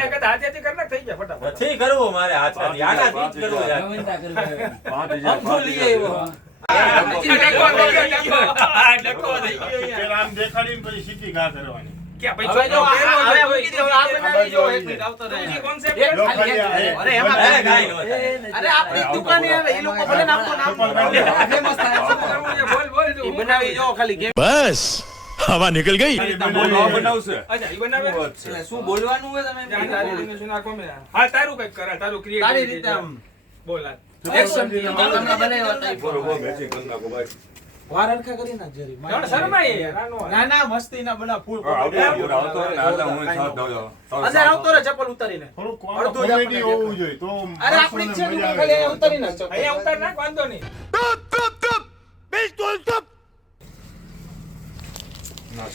અહીંયા કદા હાથેથી કર નાખ થઈ જાય ફટાફટ નથી કરવું મારે હાથથી આનાથી જ કરવું યાર ગોવિંદા કરવું હવે. 5000 આમ ખોલી આવ્યો. ડકો થઈ ગયો પેલા આમ દેખાડીને પછી સીધી ઘા કરવાની. ક્યાં ભાઈ હવે જો છોકરો આ- પહેરવો હવે છે, મૂકી દે, હવે આ બનાવી જો, એક મિનિટ આવતો રહે. તું જે concept એક લો ખાલી ખાલી એક- આ- અરે એમાં એ ગાય નો અરે આપણી જ દુકાને આવે એ લોકો ભલે નામનું નામ ફેમસ થાય શું કરવું છે? બોલ બોલ તું. ઈ બનાવી જો ખાલી game. बस हवा निकल गई બનાવશે અચ્છા ઈ બનાવે એટલે શું બોલવાનું હોય તમે તારી animation નાખો મેં. હા તારું કંઈક કર તારું creative તારી રીતે આમ બોલ આ. action થી તમે બનાવ્યા હતા ઈ બરોબર મેચિંગ કરી નાખો ભાઈ વાર હરખા કરી નાખ જરી. જાણે શરમાય યાર આનો ના ના મસ્તી ના બના ફૂલ આવતો રહે હાલ હું સાથ દઉં અંદર આવતો રહે ચપ્પલ ઉતારીને. થોડુંક અડધું જ કોમેડી આપણને હોવું જોઈએ તો અરે આપણી જ છે દુકાન ખાલી અહીંયા ઉતારી નાખ ચપ્પલ. અહીંયા ઉતાર નાખ વાંધો નહીં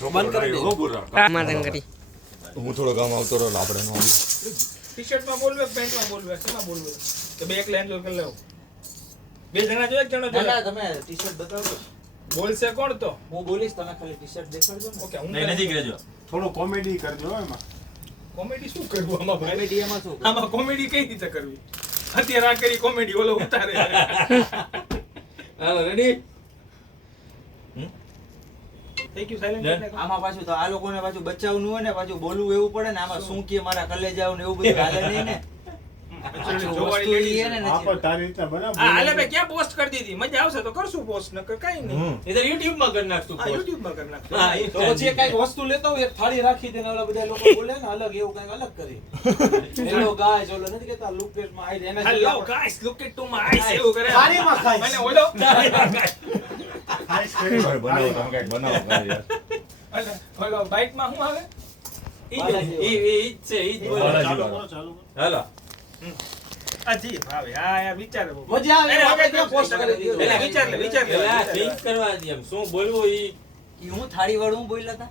બંધ કરી દે. હું થોડો ગામ આવતો રહ્યો આપણે નો ટી-શર્ટ માં બોલવે પેન્ટ માં બોલવે શેમાં બોલવે કે બે એકલા એન્જોય કરી લેવો બે જણા જો એક જણો ના ના જો તમે ટી-શર્ટ બતાવજો. બોલશે કોણ તો હું બોલીશ તમે ખાલી ટી-શર્ટ દેખાડજો ને. ઓકે હું નહીં નથી કરજો થોડું કોમેડી કરજો એમાં. કોમેડી શું કરવું આમાં ભાઈ કોમેડી એમાં શું? આમાં કોમેડી કઈ રીતે કરવી અત્યારે આ કરી કોમેડી ઓલો ઉતારે હાલો રેડી. થઈ ગયું સાયલેન્ટ આમાં પાછું તો આ લોકોને પાછું બચાવનું હોય ને પાછું બોલવું એવું પડે ને આમાં શું કે મારા કલેજાઓ ને એવું બધું હાલે નહીં ને. પાછું વસ્તુ ઈ હે ને હા નથી. પણ તારી રીતે બનાવ. હા હાલે ભાઈ ક્યાં પોસ્ટ કરી દીધી મજા આવશે તો કરશું પોસ્ટ નકર કઈ નહીં એ તો YouTube માં કરી નાખશું આ YouTube માં કરી નાખશું હા, એ તો પછી કઈક વસ્તુ લેતો હોય એક થાળી રાખી દે ને ઓલા બધા લોકો બોલે ને અલગ એવું કઈક અલગ કરી. હેલો ગાઈસ ઓલો નથી કેતા લુકેટ માં આઈ એના hello guys look at to my eyes એવું કરે થાળીમાં ખાઈશ. અને ઓલો ખાસ કરી બનાવો તમે કઈક બનાવો યાર અને ઓલો બાઇક માં શું આવે બાલાજી. ઈ જ છે ઈ જ બોલે ચાલુ કરો ચાલુ કરો. હાલો અજી ભાવે હા યાર વિચાર મજા આવે એને આપણે આપણે ત્યાં પોસ્ટ કરી દીધું. એટલે વિચાર લે પેલા think કરવા દે એમ શું બોલવું ઈ ઈ હું થાળી વાળું બોલ્યા હતા.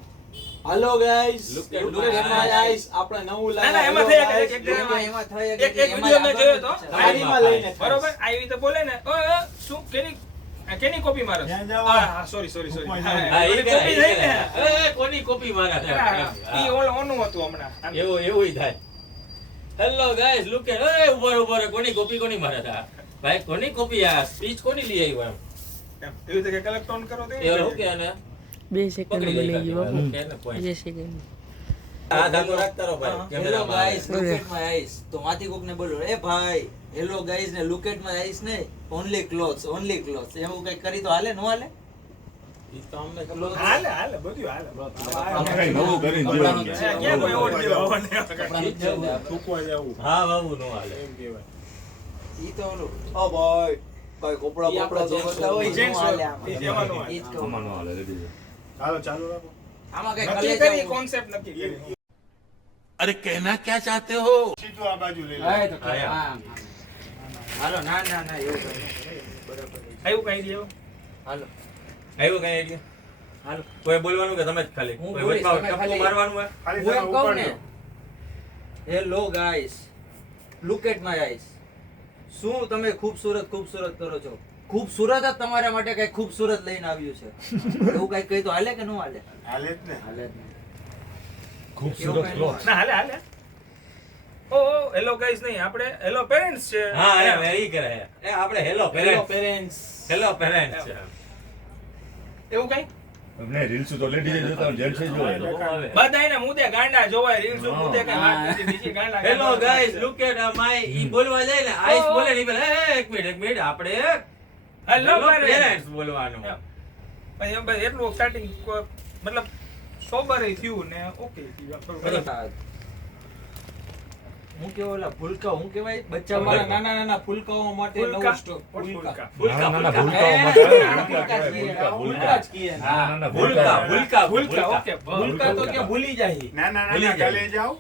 Hello guys Look at look at my my eyes આપણે નવું ના, લાવ્યા. એમાં Hello થઈ guys. એક જણામાં- એમાં થઈ એક વિડિયો મેં જોયો તો થાળીમાં લઈને બરોબર આવી રીતે બોલે ને ઓય શું કેની કોપી મારે ત્યાં જાઓ. હા સોરી ઉપર હા હા ઈ કરે કોપી થઈ ને એ કોની કોપી મારા ઈ ઓનું હતું હમણાં એવું એવું થાય હેલો ગાઈસ લુક એટ એ ઉપર કોની કોની મારા હતા ભાઈ કોની કોપી આ સ્પીચ કોની લઈ આવ્યો એમ એવી રીતે કલેક્ટ ઓન કરો તો એ હું કે આને 2 સેકન્ડ પકડી બની લઈ ગયો કાઢી. કે ને point. 2 સેકન્ડ આ ધાકો રાખતા રહો ભાઈ હા. હેલો કેમેરામાં guys look at my eyes તો માથી કોક ને બોલો એ ભાઈ હેલો ગાઈસ ને લુક એટ માય આઈસ ને ઓન્લી ક્લોથ્સ એવું કઈ કરી તો હાલે નો હાલે. ઈ તો અમને ખબર હાલે હાલે બધું હાલે આપણે કઈ નવું કરીને કપડાનું જોયું. છે. ક્યાં કોઈ એવોર્ડ દેવા કપડાનું જ છે ને. થૂકવા જવું હા બાબુ નો હાલે એમ કહેવાય. ઈ તો ઓલું ઓ ભાઈ કઈ કપડા ઈ કપડા તો આપણા બતાવો ઈ gents નો હાલે હોય. આમાં. ઈ જવાનું હોય. ઈ જ કહું. આમાં નો હાલે રેડી છે. ચાલો ચાલુ રાખો. આમાં કઈ નક્કી કલેજા કરી કોન્સેપ્ટ નક્કી કરી अरे कहना क्या चाहते हो સીધું આ બાજુ લઈ લો. હા, એ તો હા, હા. હાલો ના ના ના એવું કઈ નહીં. બરાબર આવ્યું કઈ દેવો હાલો આવ્યું કઈ idea? હાલો કોઈ બોલવાનું કે તમે જ ખાલી હું કોઈ બોલીશ, વચમાં તમે ટપકું ખાલી- મારવાનું હોય ખાલી હું તમે એમ કહું ઉપાડ ને લો. Hello guys look at my eyes શું તમે ખૂબસૂરત કરો છો ખૂબસૂરત જ તમારા માટે કઈ ખૂબસૂરત લઈને આવ્યું છે એવું કઈ કહી તો હાલે કે ન હાલે હાલે જ ને. હાલે જ નહીં. खूबसूरत એવું કઈ ન क्लॉथ ના હાલે હાલે ઓ હેલો ગાઈસ નહીં આપણે હેલો પેરેન્ટ્સ છે હા એ ઈ કરે એ આપણે હેલો હાલે. Hello parents parents. Hello parents છે એવું કઈ हमने रील्स तो लेडीज જોતા હોય જેન્ટ્સ જોવે બધા એને મુદ્દે ગાંડા જોવાય રીલ્સ હા. મુદ્દે કઈ વાત નથી બીજી ગાંડા hello guys look at my ઈ બોલવા જાય ને આઈસ બોલે ને ઈ પેલા એક મિનિટ આપણે હેલો પેરેન્ટ્સ બોલવાનું પછી એમ બસ એટલું સ્ટાર્ટિંગ મતલબ સોબર થયું ને ઓકે હું કેવો ઓલા ભૂલકા હું કેવાય બચ્ચા વાળા નાના નાના ફૂલકાઓ માટે નવો ફૂલકા? સ્ટોક ફૂલકા. ભૂલકા ના, ના, ભૂલકા ભૂલકા. ભૂલકા જ કહીએ. ના ના ના ભૂલકા ભૂલકા ભૂલકા ઓકે ભૂલકા તો કે ભૂલી જાય ના ના ના ભૂલી ના, જાય. કાલે જાઓ.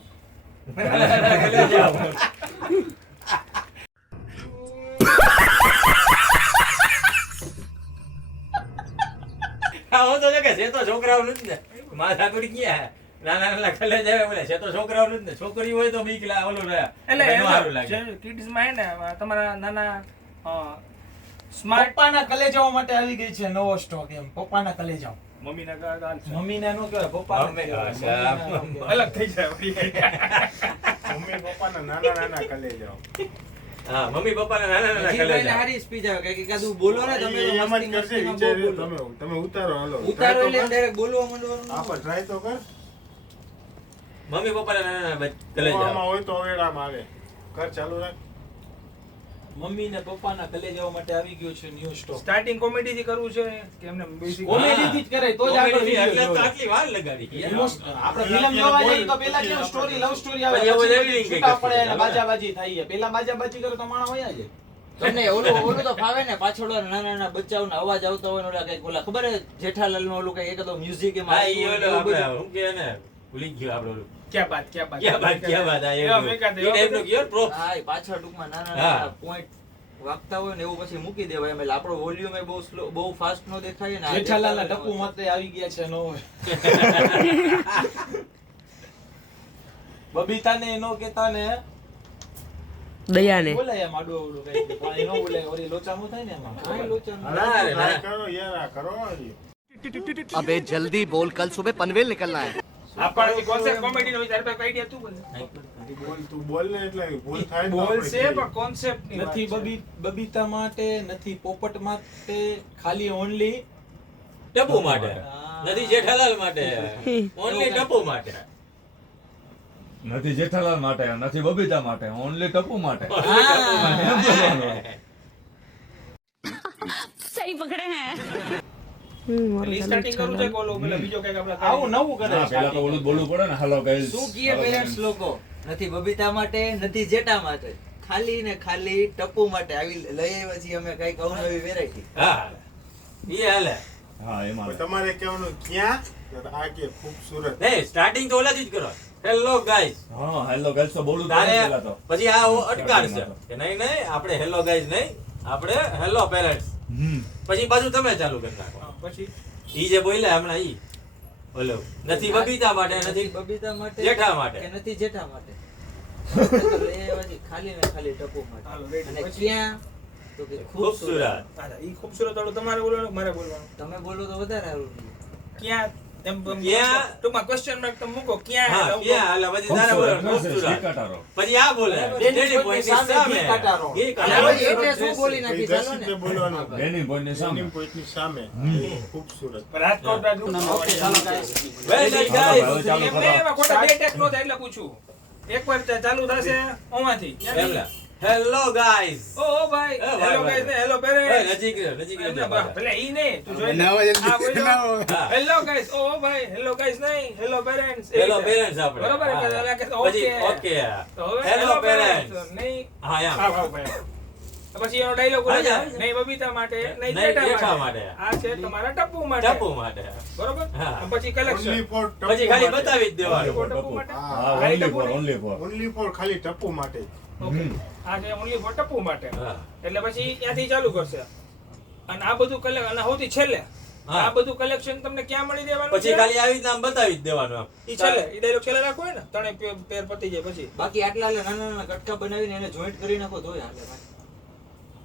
આવો તો છે કે છે તો છોકરાઓનું જ ને માથા કુડી ક્યાં નાના નાના ખલે જાય બોલે છે તો છોકરાઓનું જ ને છોકરી હોય તો બીક લા ઓલું રહે એટલે એનું સારું લાગે કિડ્સ માં હે ને તમારા નાના સ્માર્ટ પપ્પાના કલેજાઓ માટે આવી ગઈ છે નવો સ્ટોક એમ પપ્પાના કલેજાઓ મમ્મી ના ગાલ મમ્મીને નો કહેવાય પપ્પાને મમ્મી, કહેવાય. અચ્છા. મમ્મીને નો કહેવાય. અલગ થઈ જાય વળી. મમ્મી પપ્પાના નાના નાના કલે જાઓ. હા, મમ્મી પપ્પાના નાના નાના હજી ભાઈને કલેજા. હારી સ્પીચ આવે કે એકાદું બોલો ને તમે એ તો એમ જ મસ્તી કરશે, મસ્તીમાં બહુ વિચાર્યું બોલો. તમે ઉતારો હાલો. ઉતારો Try તો એટલે કર. ડાયરેક્ટ બોલવા માંડવાનું હા, પણ try તો કર. મમ્મી પપ્પાના નાના નાના કલેજા. કુવામાં હોય તો અવેડામાં આવે. કર, ચાલુ રાખ. મમ્મી ને પપ્પાના કલેજાઓ માટે આવી ગયો છે ન્યૂ સ્ટોક. સ્ટાર્ટિંગ કોમેડી થી કરવું છે કે એમને બેસિક કોમેડી થી જ કરે તો જ આગળ કોમેડી video એટલે તો જોવાય. આટલી વાર લગાડી યાર. આપણે ફિલ્મ જોવા જઈએ તો પેલા કેવું સ્ટોરી લવ સ્ટોરી આવે પછી એવું પછી editing છૂટા કંઈક પડે અને હશે. બાજાબાજી થાય છે. પેલા બાજાબાજી કરે તો માણસ વયા જાય. તમને ઓલું તો ફાવે ને પાછળ ઓલા નાના નાના બચ્ચાઓના અવાજ આવતા હોય ને ઓલા કઈક ઓલા ખબર હે જેઠાલાલ નું ઓલું કઈ એકદમ મ્યુઝિક એમાં હા, ઈ આવતું ઓલો હોય ને એવું આપણે બધું. શું કહે ને, ભૂલી જ ગયો આપણે ઓલું. ક્યાં બાત ક્યાં બાત ક્યાં બાત આ એવા એવું. મેં કાઢે, ઈ એવા ટાઈપનું કયો prop. હા એ પાછળ ટૂંકમાં નાના હા. નાના પોઈન્ટ વાગતા હોય ને એવું પછી મૂકી દેવાય એમ. એટલે આપણો વોલ્યુમ બહુ સ્લો બહુ ફાસ્ટ નો દેખાય ને આ જેઠાલાલના જેઠાલાલનો ટપુ માત્ર આવી ગયા છે નો હોય. બબીતાને નો કેતા ને દયાને બોલાય એમ આડું અવળું કઈ પણ એ નો બોલાય ઓલી લોચામું થાય ને એમાં. હા, લોચાનો. ના રે, Try ના. કરો યાર, આ કરો હજી. अबे जल्दी बोल कल सुबह पनवेल निकलना है આપણને કોન્સેપ્ટ કોમેડી નો તારે પાસે આઈડિયા તું બોલ બોલ, તું બોલ ને એટલે ભૂલ થાય તો બોલ આપણે છે કહીએ. પણ કોન્સેપ્ટ નથી બબીતા માટે નથી પોપટ માટે ખાલી ઓનલી ટપુ માટે હા. નથી જેઠાલાલ માટે ઓનલી ટપુ માટે. નથી જેઠાલાલ માટે નથી બબીતા માટે ઓનલી ટપુ માટે सही पकड़े हैं સ્ટાર્ટિંગ કરું છે કોલો પેલા બીજો કઈક આપણે આવું નવું કરે ના, પેલા તો ઓલું જ બોલવું પડે ને હાલો ગાઈસ શું કહે પેરેન્ટ્સ લોકો નથી બબીતા માટે નથી જેઠા માટે ખાલી ને ખાલી ટપુ માટે આવી લઈ આવ્યા છીએ અમે કઈક અવનવી વેરાયટી. હા, ઈ હાલે. હા એમાં હવે તમારે કહેવાનું ક્યાં? તો આ કે ખૂબસૂરત. નહીં, સ્ટાર્ટિંગ તો ઓલાથી જ કરો. Hello guys. હા હેલો ગાઈસ તો બોલવું જ પડે ને પેલા તારે તો પછી આ અટકાડશે કે નહીં નહીં આપણે હેલો ગાઈસ નહીં, આપણે હેલો પેરેન્ટ્સ. પછી પાછું તમે ચાલુ કરી નાખો. પછી ઈ જે બોલ્યા હમણાં ઈ ઓલો નથી બબીતા માટે નથી બબીતા માટે જેઠા માટે. કે નથી જેઠા માટે તો લઈ આવ્યા છીએ ખાલી ને ખાલી ટપુ માટે. હાલો ready. અને પછી ક્યાં તો કે ખૂબસૂરત. હા, ઈ ખૂબસૂરત વાળું તમારે બોલવાનું કે મારે બોલવાનું તમે બોલો તો વધારે સારું. ક્યાં એમ ક્યાં? ટૂંકમાં ક્વેશ્ચન માર્ક તમે મૂકો ક્યાં હા, લવ ક્યાં હાલે પછી તારે બોલવાનું ખૂબસૂરત. કટારો પછી આ બોલે બેની ડેડી પોઈન્ટની પોઈન્ટની સામે સામે ઘી કાંટારો. ઘી અને કાંટારો. પછી એટલે શું બોલી નાખી ચાલો દસ ને રીતે બોલવાનું. બેની પોઈન્ટની સામે Turning point ની સામે. ખૂબસૂરત. રાજકોટ બાજુ ઓકે ચાલો guys. Well done, ચાલો, guys. હવે ચાલુ એમને કરો એમાં ખોટા બે ટેક નો થાય એટલે પૂછું એકવાર ચાલુ થશે ઓમાંથી એમલા. Hello guys. ઓ ભાઈ ભાઈ, હેલો ભાઈ. ગાઈસ ને હેલો એ પેરેન્ટ્સ નજીક રહ્યો, નજીક રહ્યો એમને પાછા. ભલે ઈ ને તું જોઈ લે. આ બોલ્યો હેલો ગાઈસ ઓ ભાઈ હેલો ગાઈસ નહીં હેલો પેરેન્ટ્સ હેલો પેરેન્ટ્સ આપણે. બરોબર હા. એટલે કે પછી ઓકે ઓકે. તો હવે હેલો પેરેન્ટ્સ. નહીં હા એમ. હા હા ભાઈ પછી એનો ડાયલોગ બોલે હા, છે હા. નહીં બબીતા માટે નહીં નહીં જેઠા જેઠા માટે માટે. આ છે તમારા ટપ્પુ માટે ટપુ માટે. બરોબર હા. અને પછી કલેક્શન Only for ટપુ પછી ખાલી માટે. બતાવી જ દેવાનું. ટપ્પુ માટે હા. હા ખાલી ઓનલી ટપુ ફોર નહીં? ઓનલી ફોર Only for ખાલી ટપુ માટે. ઓકે આ છે ઓનલી ફોર ટપ્પુ માટે હા. એટલે પછી ત્યાંથી ચાલુ કરશે અને આ બધું કલેક્શન અને સૌથી છેલ્લે હા. આ બધું કલેક્શન તમને ક્યાં મળી દેવાનું પછી છે? ખાલી આવી રીતના આમ બતાવી જ દેવાનું આમ. ઈ છેલ્લે ઈ ડાયલોગ છેલ્લે રાખવો હોય ને ત્રણેય પેર પતી જાય પછી બાકી આટલા નાના નાના કટકા બનાવીને એને જોઈન્ટ કરી નાખો તોય હાલે ભાઈ.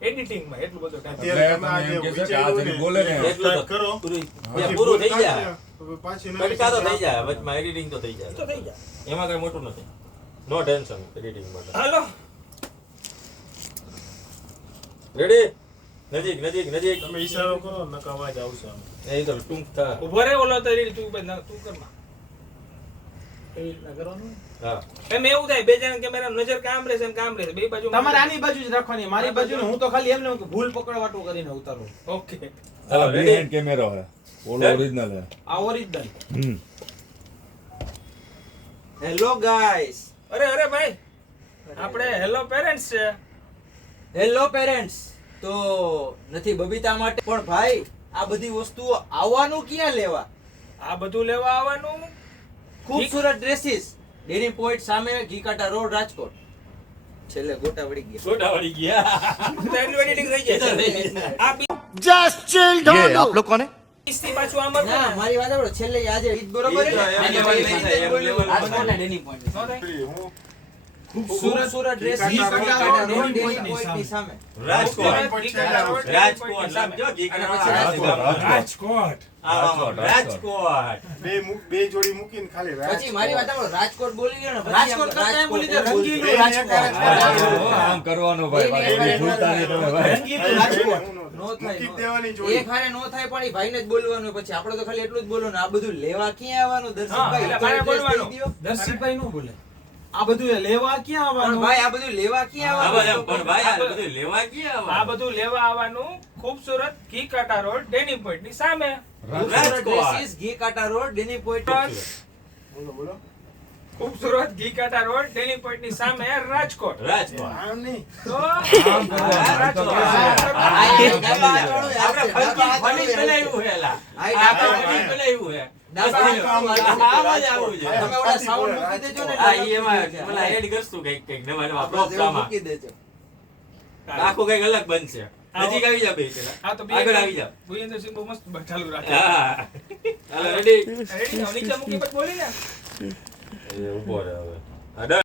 એડિટિંગ માં એટલું બધું time. અત્યારે એટલે તમે તમે આ જે એમ કહેશો કે આ વિચાર્યું જરી ને, બોલે ને એ એટલું start તો કરો. પૂરું પછી પૂરું ભૂલ થઈ થશે, જાય. તો પાછી નવી કટકા તો રીતે થઈ જાય વચમાં એડિટિંગ તો થઈ તો જાય. થઈ જાય એમાં કઈ મોટું નથી. નો ટેન્શન એડિટિંગ માટે. હાલો રેડી? નજીક નજીક નજીક. તમે ઈશારો કરો નકર અવાજ આવશે આમ. એ તો ટૂંક થા. ઉભો રે ઓલો તો રેડી તું તું કર માં એવી રીતના કરવાનું. હા. એમ એવું થાય બે જણ કેમેરા નજર કામ રહેશે એમ કામ રહેશે બે બાજુ તમારે આની બાજુ જ રાખવાની મારી બાજુ ને હું તો ખાલી એમને ભૂલ પકડવાટું કરીને ઉતારું. ઓકે આ ચાલો, ready? બેહાઇન્ડ કેમેરો હે ઓલો Done? ઓરિજિનલ હે આ ઓરિજિનલ. Hello guys. અરે અરે ભાઈ આપણે હેલો પેરેન્ટ્સ છે હેલો પેરેન્ટ્સ. તો નથી બબીતા માટે પણ ભાઈ આ બધી વસ્તુઓ આવવાનું ક્યાં લેવા? આ બધું લેવા આવવાનું ખૂબસૂરત ડ્રેસીસ ડેરી પોઈન્ટ સામે ઘીકાટા રોડ રાજકોટ. છેલ્લે ગોટા વળી ગયા. ગોટા વળી ગયા. એટલું એડિટિંગ થઈ એ તો થઈ જાય જાય. આ ये आप लोग कौन है 20 થી પાછું આમ જ ના મારી વાત સાંભળો છેલ્લે આજે ઈ જ બરોબર છે ને? ઈ તો એમ આજે level મેં માં થાય, એમ બોલ્યું. level માં રાજકોટના થાય. ડેની પોઈન્ટ. ન થાય? હું ખૂબસૂરત ડ્રેસીસ ઘીકાટા ઘીકાટા રોડ રોડ ડેરી પોઈન્ટની પોઈન્ટની સામે. રાજકોટ. ઘીકાટા રોડ, રાજકોટ. નામ જો, ઘી અને કાંટા પછી વાળા. રાજકોટ. રાજકોટ. રાજકોટ. બે જોડી મૂકીને ખાલી પછી મારી વાત સાંભળો, રાજકોટ બોલી ગયો ને પછી રાજકોટ આપણે કરતા બોલી દે, રાજકોટ રંગીલું બોલશું. રાજકોટ. આમ કરવાનું ભાઈ બે ભાઈ ભૂલતા નહીં તમે ભાઈ રંગીલું રાજકોટ. નો થાય, મૂકી નો. દેવાની જોડી એક હારે નો થાય પણ ઈ ભાઈને જ બોલવાનું, પછી આપણે તો ખાલી એટલું જ બોલવાનું. આ બધું લેવા ક્યાં આવવાનું દર્શનભાઈ? એટલે તો મારે address બોલવાનું. દઈ દ્યો. દર્શિતભાઈ નો બોલે. આ બધું એ લેવા ક્યાં પણ આવવાનું? ભાઈ આ બધું લેવા ક્યાં આ બધા આવવાનું? પણ ભાઈ આ બધું લેવા ક્યાં આ આવવાનું? બધું લેવા આવવાનું ખૂબસૂરત ઘી કાંટા રોડ ડેની પોઈન્ટ ની સામે. ખૂબસૂરત રાજકોટ. dresses, ઘી કાંટા રોડ, ડેની પોઈન્ટ. બોલો બોલો ખૂબસૂરત ઘી કાંટા રોડ ડેની પોઈન્ટ ની સામે રાજકોટ. રાજકોટ. આમ નહીં તો રાજકોટ. આ એ ડાબા હાથવાળું એ આપણે આવશે, ડાબા ફની હાથવાળું એ પેલાવ્યું છે એલા. આ ડાબા આપણે ફની હાથવાળું. પેલાવ્યું છે. ડાબા હાથવાળું આવશે. આમાં જ આવું છે. તમે ઓલા sound મૂકી દેજો ને આ એટલે ઈ એમાં લખી પેલા દેજો. એડ કરશું કંઈક નવા નવા આપણે props જેવું આમાં. મૂકી દેજો. આખું કંઈક અલગ બનશે. નજીક આવી જા બે પેલા. આ તો આગળ આવી જા. ભુજેન્દ્રસિંહ બહુ મસ્ત ચાલુ રાખે. હા. હાલો રેડી. રેડી? હવે નીચે મૂકી પછી બોલી ને. ઉભો રહે હવે. હા, done.